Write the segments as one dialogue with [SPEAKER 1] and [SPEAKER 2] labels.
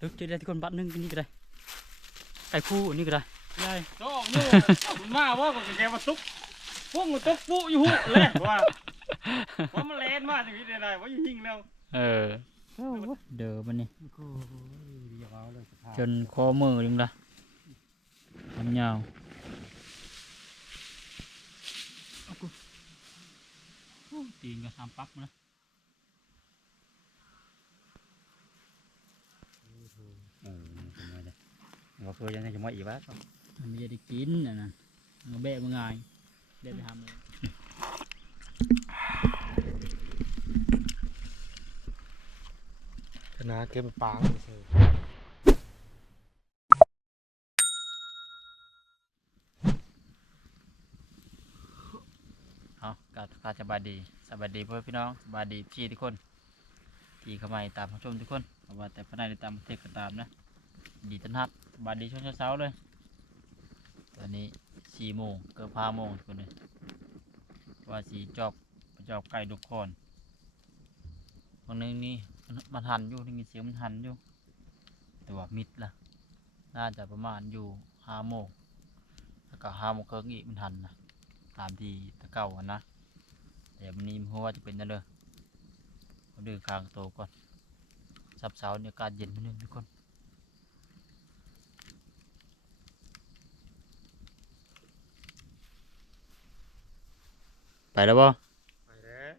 [SPEAKER 1] ตึกเจอได้ที่คนบัดหนึงนี่ก็ได้ไก่คู่นี่ก็ได้ยาย
[SPEAKER 2] โจ้โย่คุณมาว่าก็แกมาตุ๊กพวกมันตุ๊กปุ๊อยู่หุเลยว่าว่ามันแลนมากอย่างนี้ได้ว่ายิงแล้ว
[SPEAKER 1] เออเด้อมันนี่
[SPEAKER 3] โอ้ยเดี๋ยวเอาเลยสภาพ
[SPEAKER 1] จนคอมือนึงละมันยาวเอากูโอ้ตีนก็ทำปักมานะ
[SPEAKER 3] เออเป็นไงเลย ว่าเพื่อยังไงจะมาอีกวะ
[SPEAKER 1] มันไม่ได้กินอะนะมันก็แบะมันง่ายเด็ดไปทำเลย
[SPEAKER 4] คณะเก็บปางเฉย
[SPEAKER 1] เอากาการสบายดีสบายดีเพื่อนพี่น้องสบายดีพี่ทุกคนที่เข้ามาตามผู้ชมทุกคนเพราะว่าแต่ภายในได้ตามประเทศก็ตามนะ ดีต้อนรับส บายดีช่วงเช้าๆเลย ตอนนี้สี่โมงเกือบห้าโมงทุกคนเลยว่าสีจอบจอบไก่ดุกคอนตรงนึงนี่มันหันอยู่ได้ยินเสียงมันหันอยู่ แต่ว่ามิดละน่าจะประมาณอยู่ห้าโมงแล้วก็ห้าโมงครึ่งอีกมันหันนะตามที่ตะเก่าอะนะแต่วันนี้เพราะว่าจะเป็นนั่นเลยเขาดึงคางโตก่อนซับเสาเนี่ยอากาศเย็นนิดนึงทุกคน ไปแล้วบ่
[SPEAKER 2] ไปแล้ว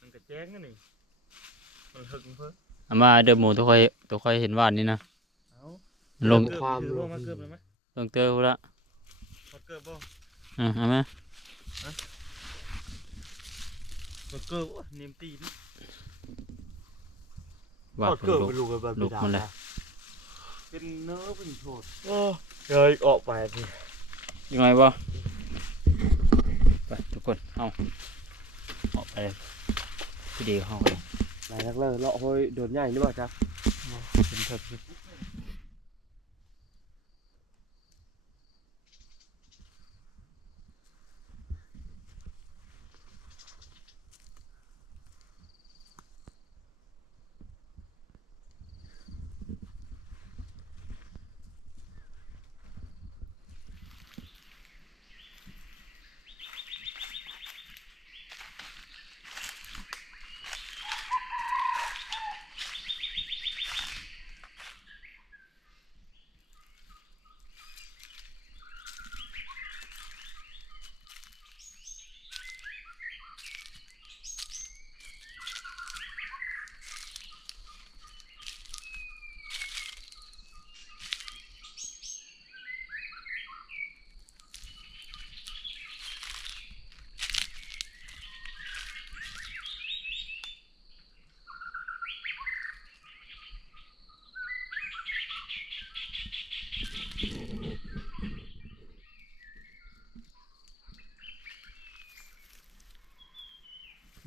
[SPEAKER 2] มันก็แจ้งกันนี่มันหึงเพิ่น
[SPEAKER 1] อามาเดิมหมูตัวคอยตัวคอยเห็นว่านนี่นะ
[SPEAKER 2] เอา
[SPEAKER 1] ลง
[SPEAKER 2] เกือบถือว่ามาเกือบเลยไหม
[SPEAKER 1] ลงเตอร์พูละ
[SPEAKER 2] มาเกือบบ่
[SPEAKER 1] อะเอามา
[SPEAKER 2] มาเกือบโอ้ยเนมตีน
[SPEAKER 1] ว่าน
[SPEAKER 4] เกิด
[SPEAKER 1] ลู
[SPEAKER 4] ไป
[SPEAKER 1] ก
[SPEAKER 4] ลูกกันแบบ
[SPEAKER 1] ลูกมันเลย
[SPEAKER 2] เป็นเนื้อเป็นโทษ
[SPEAKER 4] โอ้เฮ้ยออกไปสิ
[SPEAKER 1] ยังไงบ่ไปทุก คนเอาออกไปเลยพี่เดียวเข้าไป
[SPEAKER 4] ไหนนักเลยเลาะห้อยโดนใหญ่นี่บ่จ๊ะ
[SPEAKER 1] เป็นเถิดสิบินหนี้ที่ของไก่ที่นี่นะบินอยู่พุ่นละขาด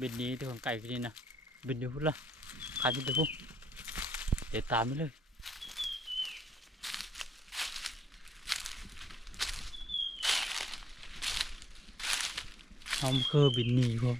[SPEAKER 1] บินอยู่พุ่นเดี๋ยวตามไปเลยเอามาคือบินหนีพวก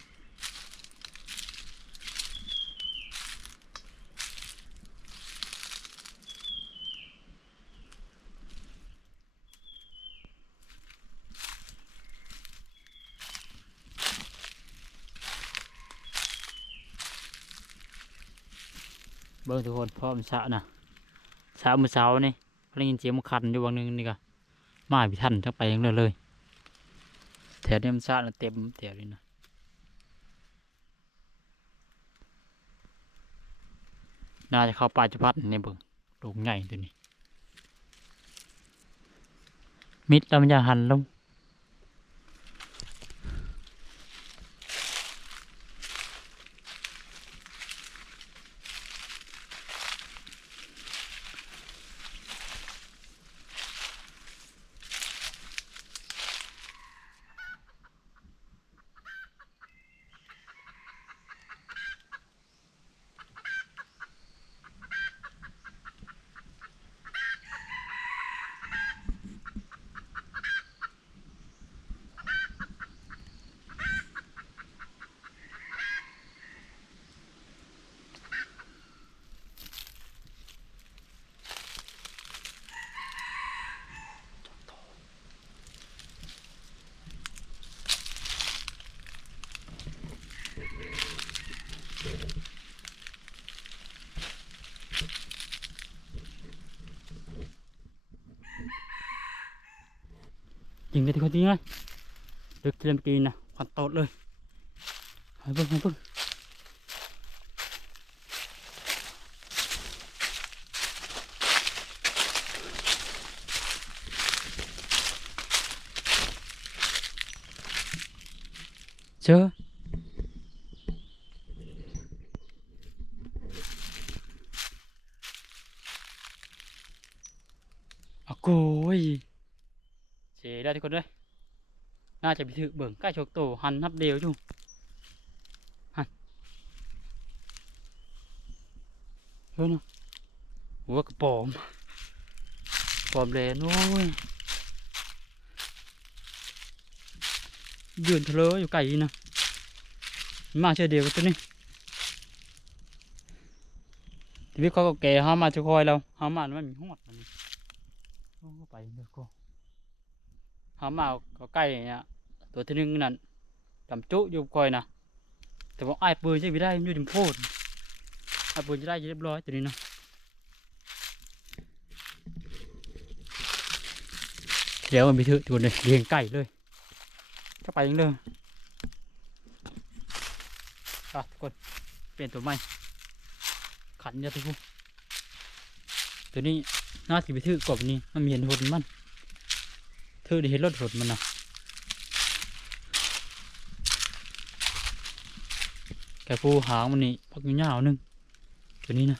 [SPEAKER 1] เบิ่ง ทุกคนพร้อมสะนะสะมือเช้านี่เพลงเสียงมันคันอยู่บางนึงนี่ก็มาพิทันจังไปยังเลยเลยแถวนี้มันสะนะเต็มแถวนี้นะน่าจะเข้าป่าจะพัดในเบิ่งลูกใหญ่ตัวนี้มิดแล้วมันจะหันลง ยิงได้ที่คนจริงเลยดึกเตรียมปีนนะควันโตดเลยให้เบิ่งให้เบิ่งเจออะโกย เจได้ทุกคนเลยน่าจะไปถือเบิ่งใกล้โชกโตหันนับเดียวอยู่หันเฮ้ยนะหัวกระป๋อมปอมแลนโอ้ยยืนเลอยู่ไกลนี่นะมาเชื่อเดียวกับตัวนี้ทีนี้เขาก็แก่ห้ามาจะคอยเราห้ามามันมีหอดอันนี้โอ้ไปเดี๋ยก็ ห้ามาก็ใกล้เนี่ยตัวที่หนึ่งนั่นจำจุอยู่คอยนะแต่ว่าไอ้ปืนใช่ไม่ได้มันอยู่ดิมโพดไอ้ปืนจะได้เรียบร้อยตัวนี้นะเดี๋ยวมันไปถือตัวนี้เลี้ยงไก่เลยก็ไปยังเลยอะทุกคนเปลี่ยนตัวใหม่ขันยาทุกคนตัวนี้น่าสิไปถือกว่านี้มันมีเห็นหดมัน คือได้เห็นรถหดมันนะแกผู้หางมันนี่พักยู่ยาวๆหนึงตัวนี้นะ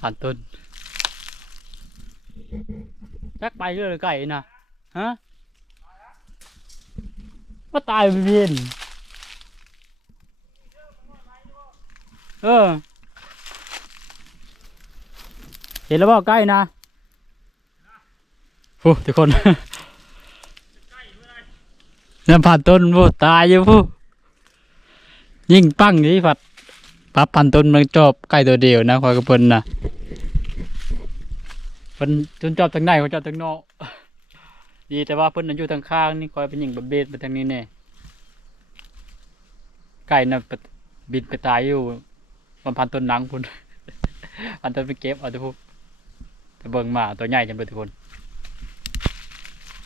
[SPEAKER 1] ผ่านต้นจักไปเรื่อยไก่นะฮะว่าตายไปเพียนเออ เห็นแล้วเปล่ใกล้นะโอ้ทุกคนนั่ผ่านต้นโอ้ตายอยู่ผู้ยิ่งปั้งนี่ผัด ปั๊บผ่านต้นมันจอบใกล้ตัวเดียวนะคอยกระเพิ่นนะเพิ่นจนจอบทางในเขาจอบทางนอก ดีแต่ว่าเพิ่นน่ะอยู่ทางข้างนี่คอยเป็นหญิงบะเบดไปทางนี้แน่ไก่น่ะไปบินไปตายอยู่บนพันต้นหนังพุ่นพันต้นไปเก็บเอาทุกผู้ไปเบิ่งมาตัวใหญ่จังเบิดทุกคน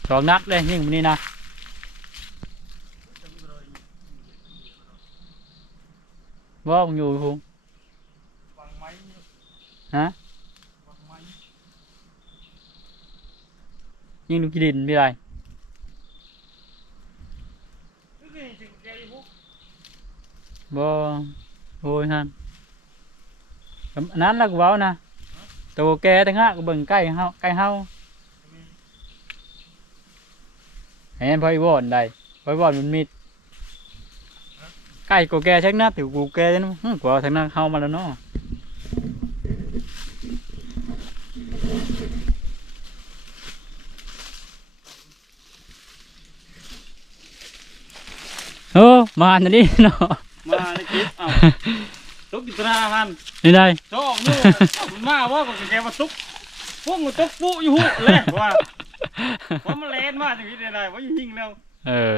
[SPEAKER 1] สองนัดเลยยิงมันนี่นะ ว่ามึงอยู่พุ่ง
[SPEAKER 2] วางไม้
[SPEAKER 1] ฮะ
[SPEAKER 2] วางไม้
[SPEAKER 1] ยิงลูกกิดินไม่ได้
[SPEAKER 2] นี่คือจริง ๆแกอยู่พวก
[SPEAKER 1] บ่โอ้ยฮันอันนั้นละกูเว้านะตัวแกตั้งห้าก็เบิ่งใกล้เฮาใกล้เฮา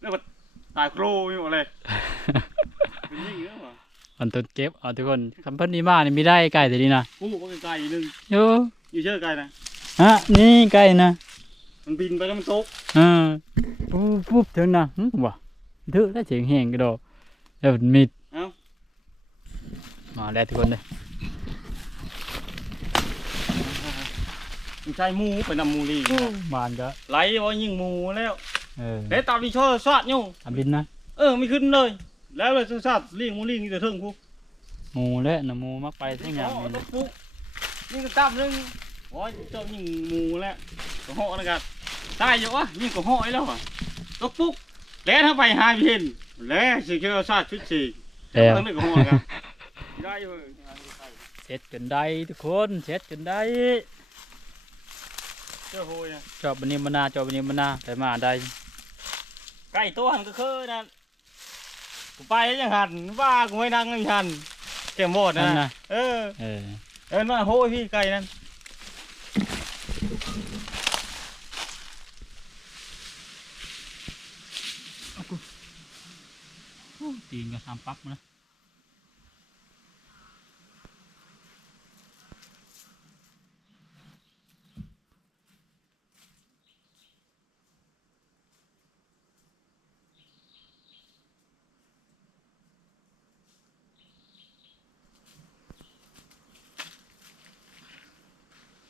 [SPEAKER 1] เห็น พออีวอนได้พออีวอนมันมีใกล้กูแกชักหน้าถือกูแกจังหึกูเอาทางนั้นเฮามาแล้วเนาะโอ้มาอันนี้เนาะ
[SPEAKER 2] มาในคลิปเอ้าตุกจิตนาพัน
[SPEAKER 1] นี่ได้
[SPEAKER 2] โจออกนู่นเอามันมาว่าก็แกมาตุกพวกมันตุกปุ๊อยู่หูเลยว่าว่ามันแลนมาอย่างนี้ได้ว่ายิงแล้ว
[SPEAKER 1] เออ
[SPEAKER 2] แล้วก็ตายโครอยู่เลยเป็นยิงแล้วว่ะ
[SPEAKER 1] อันต้นเก็บเอาทุกคนคำเพิ่นนี่มานี่ไม่ได้ไก่แต่นี่นะ
[SPEAKER 2] กูก็ไกลๆนึง
[SPEAKER 1] โย
[SPEAKER 2] อยู่เชื่อไกลนะ
[SPEAKER 1] ฮะนี่ไก่นะ
[SPEAKER 2] มันบินไปแล้วมันตก
[SPEAKER 1] เออปุ๊บปุ๊บถึงนะหึว่ะถือได้เสียงแหงกระโดดแล้วมันมีด
[SPEAKER 2] เอ้า
[SPEAKER 1] มาแล้วทุกคนเลย
[SPEAKER 2] มันใช่หมูไปนำหมูลี
[SPEAKER 1] มานก็
[SPEAKER 2] ไหลว่ายิงหมูแล้ว
[SPEAKER 1] เออ
[SPEAKER 2] เด้ตามที่ชอสาดอยู่
[SPEAKER 1] ทำบินนะ
[SPEAKER 2] เออไม่ขึ้นเลย แล้วเลยสาดเลี้ยงหมูลีนี่แต่เทิงกู
[SPEAKER 1] หมูและนะหมูมักไปทั้งอย่าง
[SPEAKER 2] อ๋อ
[SPEAKER 1] นี้
[SPEAKER 2] ตบปุ๊ยิงกระตั้มนึงโอ้ยเจ้ายิงหมูแล้วก็เหาะนะครับตายอยู่วะยิงก็เหาะไอ้แล้วอะตบปุ๊กแล้วถ้าไปหาพี่เห็นแล้วสิเกี่ยวซาดชุดสี่
[SPEAKER 1] แล้ว
[SPEAKER 2] ตั้งแต่ก็เหาะนะครับได้อยู่
[SPEAKER 1] เสร็จจนได้ทุกคนเสร็จจนได้
[SPEAKER 2] เจ้าโหยนะ
[SPEAKER 1] จอบบันนี้มานาจอบบันนี้มานาแต่มาได้
[SPEAKER 2] ไก่ตัวหันก็คือนั่นกูไปยังหันว่ากูไม่นั่งยังหันเก็บหมด
[SPEAKER 1] นั่น
[SPEAKER 2] นะ
[SPEAKER 1] นะ
[SPEAKER 2] เออ
[SPEAKER 1] เออ
[SPEAKER 2] เอินว่าโหยพี่ไก่นั่น
[SPEAKER 1] ตีนก็ทำปั๊บนะ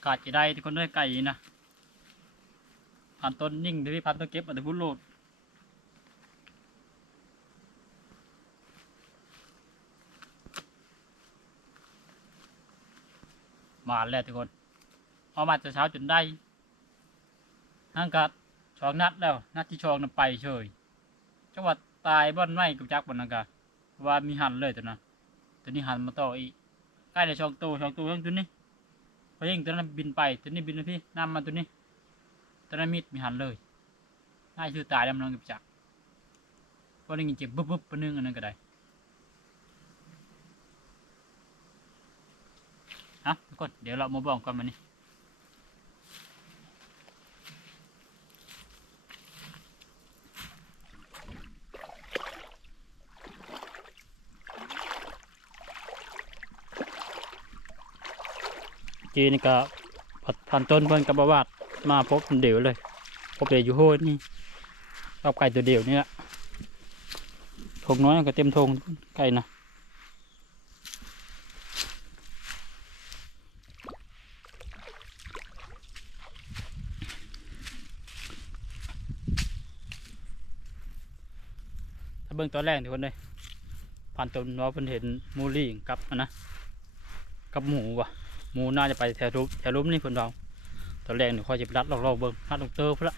[SPEAKER 1] กาดจะได้ทุกคนด้วยไก่นะพันต้นนิ่งเดี๋ยวพี่พันต้นเก็บอันเดบุโหลดมาแล้วทุกคนเอามาแต่เช้าจนได้ห้างกัดชองนัดแล้ว นัดที่ชองนั้นไปเฉยจังหวัดตายบ้านไม้กับจักบนนังกะว่ามีหันเลยตัวนั้นตัวนี้หันมาต่ออีกใกล้เลยชองตัวชองตัวช่องตัวนี้ พอยิงตัวนั้นบินไปตัวนี้บินนะพี่นำมาตัวนี้ตัวนั้นมิดมีหันเลยน่าชื่อตายแล้วมันกับจักพอได้ยินเจ็บปุ๊บปุ๊บปนึงอันนั้นก็ได้ฮะทุกคนเดี๋ยวเรามาบอกกันมานี่ จีนี่ก็ผัดพันต้นเพิ่นกับบาวาดมาพบเดี๋ยวเลยพบเดี๋ยวอยู่โหดนี่รอบไก่ตัวเดียวนี่แหละทงน้อยก็เต็มทงไก่นะถ้าเบิ่งตอนแรกทุกคนเลยผ่านต้นน้อเพิ่นเห็นมูลี่กับนะกับหมูว่ะ มูน่าจะไปแถวรูปแถวรูปนี่เพิ่นเราตอนแรกหนี่คอยจะรัดลอกๆเบิ่งรัดลงเตอร์พุ่นละ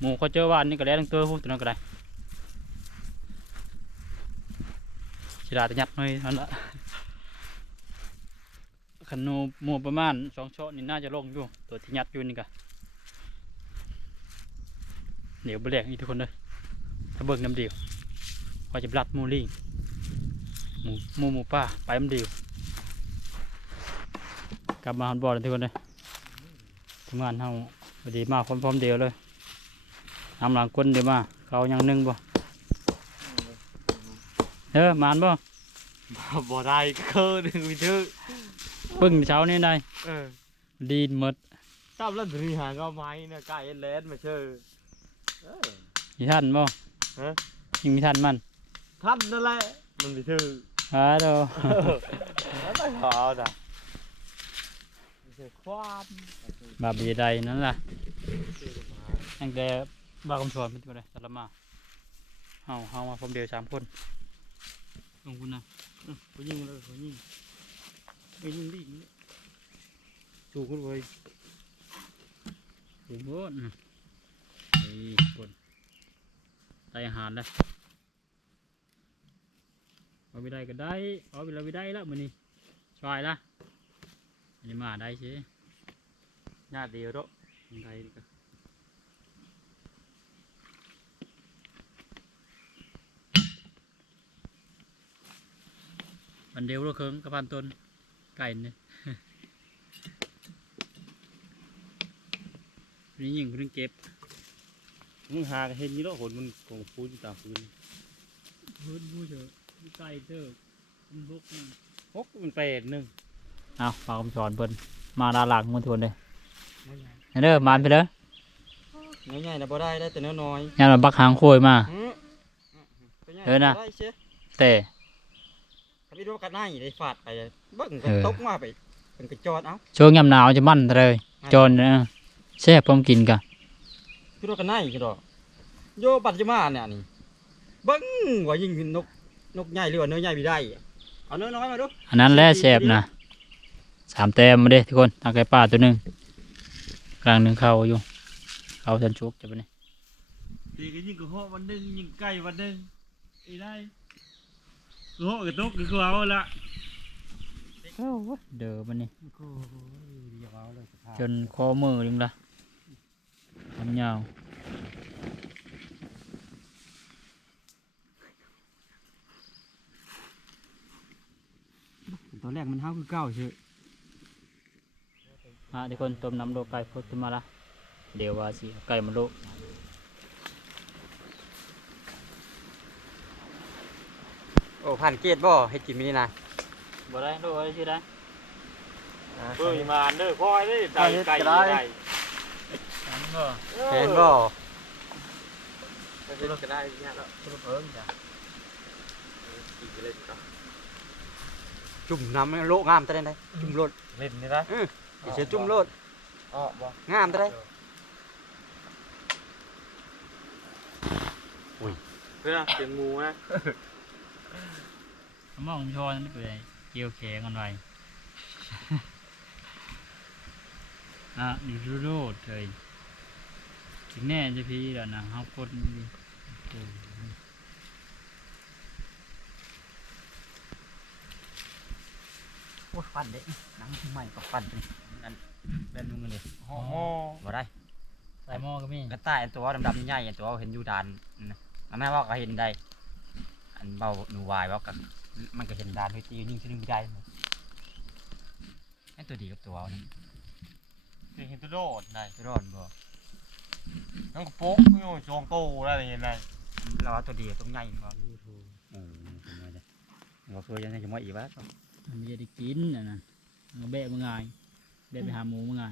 [SPEAKER 1] หมูเขาเจอว่าอันนี้ก็แล้วลงเตอร์พุ่นตัวนั้นก็ได้ชิลาจะยัดหน่อยนั่นละคันหนูหมูประมาณสองช้อนนี่น่าจะลงอยู่ตัวที่ยัดอยู่นี่ก็เดี๋ยวไปแลกอีกทุกคนเลยถ้าเบิ่งน้ำเดียวก็จะบลัดมูลิงหมูหมูหมูป่าไปน้ำเดียว ลับมาหันบอลเลยทุกคนเลยทำงานเฮาพอดีมาพร้อมๆเดียวเลยนำหลังก้นเดียวมาเขายังนึ่งบ่เออมานบ่
[SPEAKER 4] บ่ได้คือหนึ่งวิธี
[SPEAKER 1] ปึ้งเช้านี้ได้
[SPEAKER 4] เออ
[SPEAKER 1] ดีหมด
[SPEAKER 4] ตามแล้วถึงหางเอาไม้เนี่ยไก่เลนมาเชื่อเออ
[SPEAKER 1] มีท่านบ่
[SPEAKER 4] ฮะ
[SPEAKER 1] ยังมีท่านมัน
[SPEAKER 4] ท่านนั่นแหละมันวิธี
[SPEAKER 1] ฮัลโหล
[SPEAKER 4] แล้วไม่พอจ้ะไม่ใช่ ความ
[SPEAKER 1] บาบีใดนั่นล่ะตั้งแต่บ้าคำชวนเป็นตัวเลยสารมาเฮาเฮามาพร้อมเดียวสามคนลงคุณนะ
[SPEAKER 2] กูยิงเลยกูยิงไปยิงดิถูกกันเลย
[SPEAKER 1] ถึงโบนไอ้คนได้อาหารแล้วเอาไปได้ก็ได้เอาไปเราไปได้แล้วมันนี่ช่วยละอั นนี้มาได้ใช่
[SPEAKER 4] ญาติเดียวด้วย
[SPEAKER 1] ได้ดีก็วันเดียวเราเคิงกับพันต้นไก่เนี่ยนี่ยิงเรื่องเก็บ
[SPEAKER 2] มึงหาเห็นยี่แล้วหนมันของฟูนตามฟูน
[SPEAKER 1] พูดพูดเถอะไก่เถอะมันบกนะ
[SPEAKER 2] ฮกมันเป็ดหนึ่ง
[SPEAKER 1] เอาฝากคำสอนเพิ่นมาดาหลังมันทวนเลยเด้อมานไปเด้อ
[SPEAKER 2] ง่ายๆนะบ่ได้ได้แต่น้อย
[SPEAKER 1] งานมาบักหางโคยมา
[SPEAKER 2] ๆ
[SPEAKER 1] เออน่ะ
[SPEAKER 2] ได้เชีย
[SPEAKER 1] แต่
[SPEAKER 2] ถ้าพี่รู้กันหน้าอยู่ได้ฟาดไปเบิ้งก็
[SPEAKER 1] เออ
[SPEAKER 2] ตกมาไป
[SPEAKER 3] เป็นกระจอดเอ้า
[SPEAKER 1] ช่วงยามหนาวจะมันเลยจนเออแซ่บพร้อมกินกะ
[SPEAKER 3] คือรถกันไหนคือดอกโยปัจจุบันเนี่ยนี่เบิ้งว่ายิงนกนกใหญ่หรือว่าเนื้อใหญ่ไม่ได้เอาเนื้อน้อยมาดู
[SPEAKER 1] อันนั้นแหละแซ่บนะ สามแต้มมาเด้ทุกคนทางไก่ป่าตัวหนึ่งกลางหนึ่งเข้าอยู่เข้าชันชุกจะไปนี่
[SPEAKER 2] ตีก็ยิงกระเหาะวันหนึงยิงไก่วันหนึงไอ้ได้กระเหาะกระตกก็เอาละ
[SPEAKER 1] เด้อมันนี่
[SPEAKER 3] โอ้ยเดี๋ยวเอาเลยสภาพ
[SPEAKER 1] จนคอมือดึงละทำยาว
[SPEAKER 3] ตอนแรกมันเท่าคือเก้าเชื่อ
[SPEAKER 1] อะทุกคนต้มน้ำโลไก่พดขึ้นมาละเดี๋ยวว่าสิเอาไก่มาโล
[SPEAKER 3] โอ้ผ่านเกตบ่ให้กินมินี่นะ
[SPEAKER 1] บ่ได้โลได้สิได้
[SPEAKER 2] เบิ่งมาเด้อคอยเด้อไก่ไก่ได้
[SPEAKER 1] อันก็
[SPEAKER 3] เห็นบ่
[SPEAKER 2] ก็ก็ได้เนี่ยแล้ว
[SPEAKER 1] ชุบเพิ่งจ้ะ
[SPEAKER 3] จุ่มน้ำโลกงามตะได้ไหนจุ่มโลด
[SPEAKER 2] เล่นนี่นะ
[SPEAKER 3] เสียจุ่มโลด
[SPEAKER 2] อ๋อบ่
[SPEAKER 3] งามตะได้
[SPEAKER 2] เพื่อนเสียงงูนะ
[SPEAKER 1] มองชอนนี่ไปเกี่ยวแขงกันไว้อะนี่รูโรดเลยถึงแน่จะพี่แล้วนะเฮาคนดีโอ้ยโอ้ยฟันเด็กหนังใหม่กับฟันเป็น นั่นเป็นมึงกันเลย
[SPEAKER 2] ห่อ
[SPEAKER 3] บ่ได้
[SPEAKER 1] ใส่หม้อก็มี
[SPEAKER 3] กระต่ายอันตัวดำๆใหญ่ๆอันตัวเห็นอยู่ดานนั่นนะอันนั้นว่าก็เห็นได้ อันเบาหนูวายว่ากันมันก็เห็นดานเฮ้ยตีนิ่งชื่อนึงไม่ได้มั้ยไอ้ตัวดีกับตัวเอานี่
[SPEAKER 2] เสียงเห็นตัวโดดนาย
[SPEAKER 3] รอดบ่
[SPEAKER 2] ทั้งกระโปงอยู่ช่วงโตอะไรอย่างเงี้ยนาย
[SPEAKER 3] เราว่าตัวดีต้องใหญ่บ่
[SPEAKER 4] เออทำไมได้ว่าเพื่อยังไงจะมาอีกวะ
[SPEAKER 1] มันไม่ได้กินอะนะมันก็แบะมึงไง แบะไปหาหมูมึงไง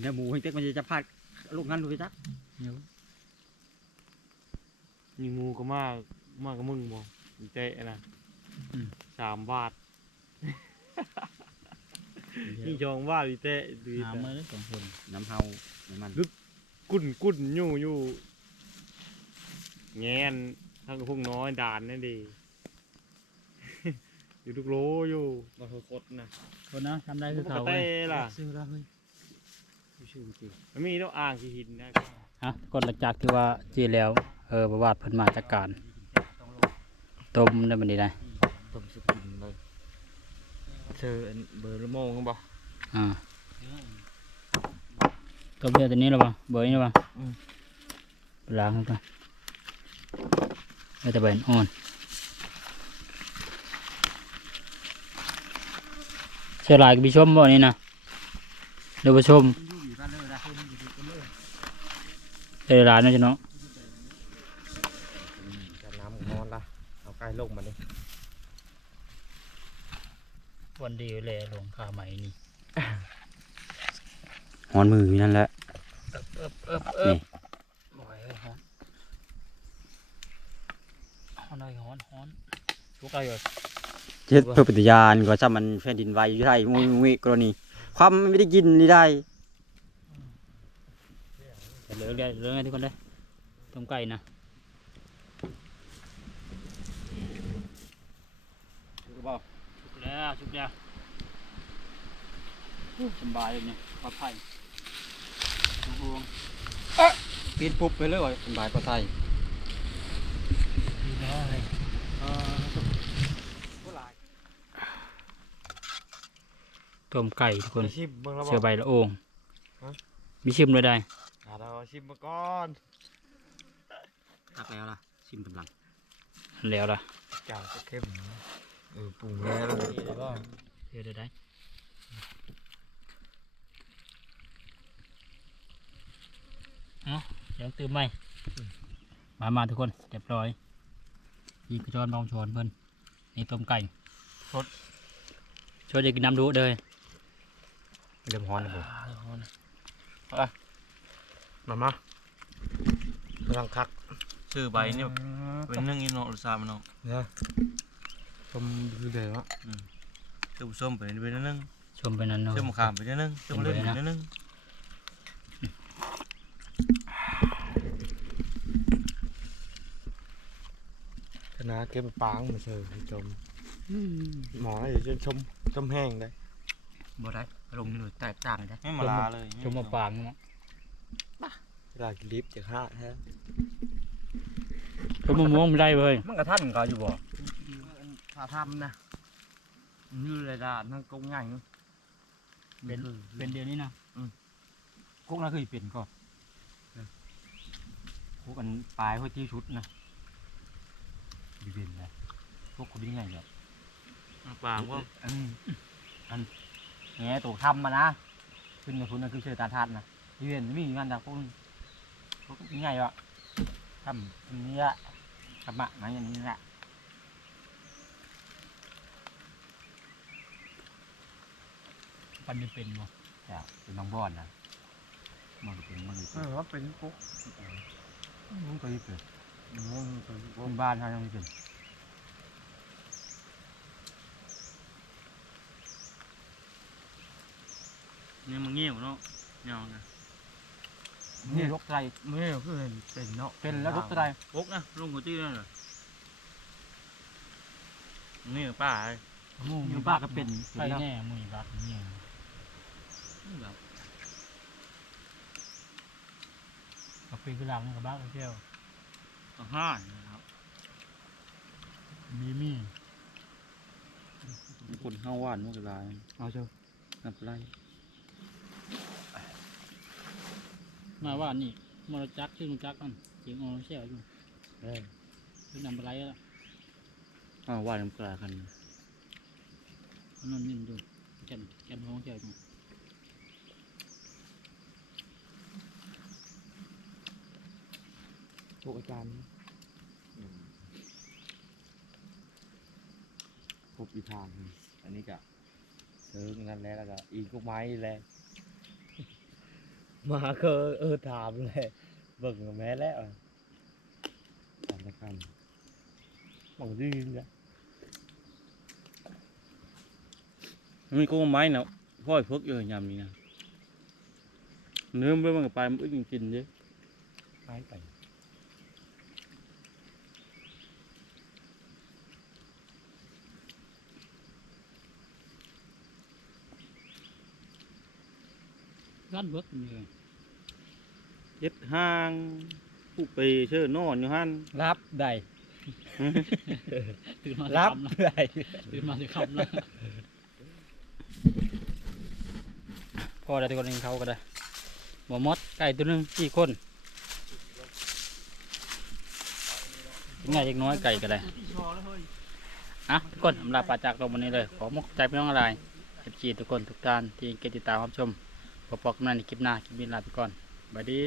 [SPEAKER 3] เนื้อหมูให้เต็กมันจะพลาดลูกงั้นลูกจัก
[SPEAKER 1] เดี๋ยว
[SPEAKER 2] ยิงงูก็มากมากกับมึงบ่เจ๊นะสามบาทนี่จองบาทอีเจ๊ดู
[SPEAKER 1] หามาเลยสองคน
[SPEAKER 4] น้ำเฮาน้ำมัน
[SPEAKER 2] กุ่นกุ่นอยู่อยู่แงนทั้งพวกน้อยด่านนั่นดี อยู่ทุกโลอยู่มาโคตรนะ
[SPEAKER 1] คนนะทำได้คือ
[SPEAKER 2] ปก
[SPEAKER 1] เขา
[SPEAKER 2] ติ
[SPEAKER 1] เว้ย
[SPEAKER 2] ล่ะ
[SPEAKER 3] ซื้อแล้วเฮ้ยชื่อจริง
[SPEAKER 2] มันมีต้องอ่างที่หินนะ
[SPEAKER 1] ฮะก่อนหลังจากที่ว่าจีแล้วเออประวัติเพิ่นมาจัดการต้มได้บันนี้ได้
[SPEAKER 2] ต้มสุกินเลยเธอเบอร์ละโมงกันบ่
[SPEAKER 1] อ่าต้มเดือดตัวนี้หรอเปล่าเบอร์นี้หรอเปล่า
[SPEAKER 2] อืม
[SPEAKER 1] ล้างให้ก่อนแล้วแต่เบอร์อ่อน เชื่อหลายกับพี่ชมบ่นี่นะเดี๋ยวไปชม
[SPEAKER 3] อยู่อยู่บ้านเลยนะเฮ้ยมันอยู่ที่ต้นเลย
[SPEAKER 1] เดี๋ยวหลานนะจ๊ะเนาะ
[SPEAKER 3] จะน้ำนอนละเอาไก่ลงมาดิ
[SPEAKER 1] วันดีเลยหลวงขาใหม่นี่
[SPEAKER 4] หอนมืออยู่นั่นแหละ
[SPEAKER 1] เอิบเอิบเอิบเอิบบ่อยเลยฮอนฮอนได้ฮอนฮอนทุกข์อะไรอยู่
[SPEAKER 4] เจ็ดเพื่อปฏิญาณก็จำมันแผ่นดินไหวอยู่ไทยมุ้ยมุ้ยกรณีความไม่ได้กินนี่ได้
[SPEAKER 1] เหลืองได้เหลือไงทุกคนเลยต้มไก่นะ
[SPEAKER 3] ถูกบ่
[SPEAKER 1] ชุกแล้วชุกแล้วสบายเลยเนี่ยปลอดภัยห่วง
[SPEAKER 3] ปีนปุ๊บไปเลยวะเป็นบายปลาไทย
[SPEAKER 1] ดีแล้วเลย ต้มไก่ทุกคน
[SPEAKER 2] ชิมบ้างแล้ว
[SPEAKER 1] เสือใบละโอ่ง
[SPEAKER 2] ฮะ
[SPEAKER 1] มีชิมเลยได้
[SPEAKER 2] เราชิมมาก่อน
[SPEAKER 3] ตักแล้วล่ะชิมกำลัง
[SPEAKER 1] แล้วล่ะ
[SPEAKER 2] จ่าจะเข้มเออปรุงแล้วแล้วก็
[SPEAKER 1] เสือได้ได้เอ้าเดี๋ยวตื่นไหมมามาทุกคนเรียบร้อยยิงกระชอนบองชอนเพิ่นนี่ต้มไก่ชวนจะกินน้ำดุเลย
[SPEAKER 3] เริ่มฮ้อนแล้วผม
[SPEAKER 2] มามากำ
[SPEAKER 3] ลังคัก
[SPEAKER 2] ชื่อใบนี่เป็นนึ่งอินโนอุตสาห์มันเนาะ
[SPEAKER 3] เนี่ยผมดูเดี๋ยว
[SPEAKER 2] คือส้มเป็นเป็นนึ่ง
[SPEAKER 1] ช
[SPEAKER 3] ชมไปนั่นเนาะ
[SPEAKER 2] เชื่อมขามไปนิดนึงเชื่อมเล่นนิดนึง
[SPEAKER 5] คณะเก็บปางมาเจอให้จมหมอน่าจะชมชมแห้งได้
[SPEAKER 3] บ่ได้ ลงนี่เลยแตกต่างเลย
[SPEAKER 2] ไม่มาลาเลย
[SPEAKER 3] ชมมาปางเนาะ
[SPEAKER 5] เวลากินลิฟต์จากห้าแท้
[SPEAKER 1] ชมมะม่วงไม่ได้เลย
[SPEAKER 3] มันกระทันเขาอยู่บ่
[SPEAKER 5] ถ้าทำนะ như là là nó công ngành
[SPEAKER 3] เป็นเป็นเดียวนี้นะกุ๊กน่าเคยเป็นก็กุ๊กอันปลาย แง่ตัวทำมานะขึ้นกับคุณนั่นคือเชื่อตาทัดนะดีเป็นมีงานจากพวกพวกนี้ไงวะทำตรงนี้ละกระบะมาอย่างนี้แหละ
[SPEAKER 1] ปันไม่เป็นบ่
[SPEAKER 3] จะเป็นน้องบอนนะมันเป็นมันเป็น
[SPEAKER 5] เออว่าเป็นกุ๊ก
[SPEAKER 3] มึงเคยเป็น
[SPEAKER 5] อืมเป็น
[SPEAKER 3] พวกบ้านเขายังไม่เป็น
[SPEAKER 2] เนี่ยมันเงี้ยวเนาะเงานะ
[SPEAKER 3] นี่รกไตร
[SPEAKER 5] ไม่คือเป็นเนาะ
[SPEAKER 3] เป็นแล้วรกไตร
[SPEAKER 2] พกนะลุงหัวจี้นั่นเหรอนี่ป้าไอ้
[SPEAKER 3] มีบ้าก็เป็น
[SPEAKER 1] ใช่แน่มือบักนี่
[SPEAKER 2] แบบ
[SPEAKER 1] กาแฟคือหลังกับบักเที่ยว
[SPEAKER 2] ห้านะครับ
[SPEAKER 1] มีมี
[SPEAKER 2] คนห้าว่านมันก็ลาย
[SPEAKER 3] เอาเจ้า
[SPEAKER 2] นับไร
[SPEAKER 1] มาว่านี่มรจักชื่อมรจักมันเสียงออเชี่ยวอยู่
[SPEAKER 5] เออ
[SPEAKER 1] คือนำอะไรละ
[SPEAKER 2] ห้าว่านมันกลายกัน
[SPEAKER 1] นอนนิ่มอยู่แก่นแก่นของเชี่ยวอยู่
[SPEAKER 5] พวกอาจารย์
[SPEAKER 2] พบอีทาง อันนี้ก็เซิร์ฟนั่นแล้วแล้วก็อีกพวกไม้แหละ
[SPEAKER 5] มาก็เออถามเลยเบิ่งกับแม่แล้วตามละกันบอกดีนะ
[SPEAKER 2] มีกูไม้เนาะพ่อยพกอยู่ยามนี้นะเนื้อมันมันก็ไปมันอึ้งกินเยอะ
[SPEAKER 5] ไปไป
[SPEAKER 1] ร้านเวิร์กนี่เลย
[SPEAKER 2] เฮ็ดห้างผู้ไปเชื่อนอนอยู่หั่น
[SPEAKER 3] รับได้
[SPEAKER 1] ตื่นมา
[SPEAKER 3] รับ
[SPEAKER 1] คำละ
[SPEAKER 3] ได้
[SPEAKER 1] ตื่นมาจะคำละ
[SPEAKER 3] พอได้ตัวนึงเขาก็ได้หมอมดไก่ตัวหนึงกี่คนง่ายเล็กน้อยไก่ก็ได้อะทุกคนสำหรับปลาจากลงวันนี้เลย ขอมกใจพี่น้องอะไรเอฟซีทุกคนทุกท่านที่เกดติดตามรับชม พบกันในคลิปหน้าคลิปนี้ลาไปก่อนบ๊ายดี